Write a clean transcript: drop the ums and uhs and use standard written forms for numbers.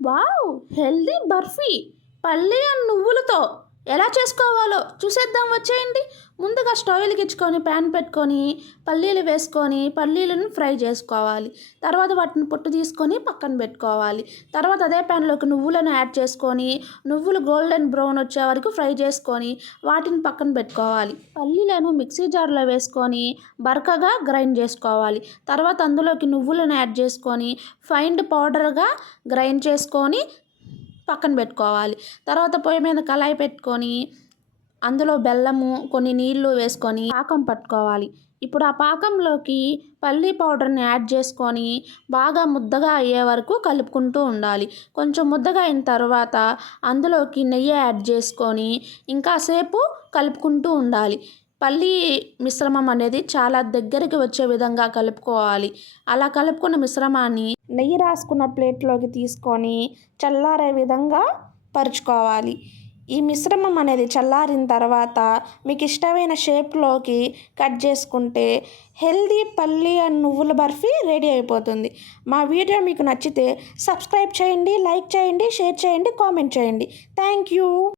Wow! Healthy barfi పల్లి and నువ్వులతో ఎలా చేసుకోవాలో చూసేద్దాం వచ్చేయండి. ముందుగా స్టవ్ వెలిగించుకొని ప్యాన్ పెట్టుకొని పల్లీలు వేసుకొని పల్లీలను ఫ్రై చేసుకోవాలి. తర్వాత వాటిని పొట్టు తీసుకొని పక్కన పెట్టుకోవాలి. తర్వాత అదే ప్యాన్లోకి నువ్వులను యాడ్ చేసుకొని నువ్వులు గోల్డెన్ బ్రౌన్ వచ్చే వరకు ఫ్రై చేసుకొని వాటిని పక్కన పెట్టుకోవాలి. పల్లీలను మిక్సీ జార్లో వేసుకొని బరకగా గ్రైండ్ చేసుకోవాలి. తర్వాత అందులోకి నువ్వులను యాడ్ చేసుకొని ఫైన్ పౌడర్గా గ్రైండ్ చేసుకొని పక్కన పెట్టుకోవాలి. తర్వాత పొయ్యి మీద కళాయి పెట్టుకొని అందులో బెల్లము కొన్ని నీళ్లు వేసుకొని పాకం పట్టుకోవాలి. ఇప్పుడు ఆ పాకంలోకి పల్లీ పౌడర్ని యాడ్ చేసుకొని బాగా ముద్దగా అయ్యే వరకు కలుపుకుంటూ ఉండాలి. కొంచెం ముద్దగా అయిన తర్వాత అందులోకి నెయ్యి యాడ్ చేసుకొని ఇంకాసేపు కలుపుకుంటూ ఉండాలి. పల్లీ మిశ్రమం అనేది చాలా దగ్గరికి వచ్చే విధంగా కలుపుకోవాలి. అలా కలుపుకున్న మిశ్రమాన్ని నెయ్యి రాసుకున్న ప్లేట్లోకి తీసుకొని చల్లారే విధంగా పరుచుకోవాలి. ఈ మిశ్రమం అనేది చల్లారిన తర్వాత మీకు ఇష్టమైన షేప్లోకి కట్ చేసుకుంటే హెల్దీ పల్లి అండ్ నువ్వుల బర్ఫీ రెడీ అయిపోతుంది. మా వీడియో మీకు నచ్చితే సబ్స్క్రైబ్ చేయండి, లైక్ చేయండి, షేర్ చేయండి, కామెంట్ చేయండి. Thank you.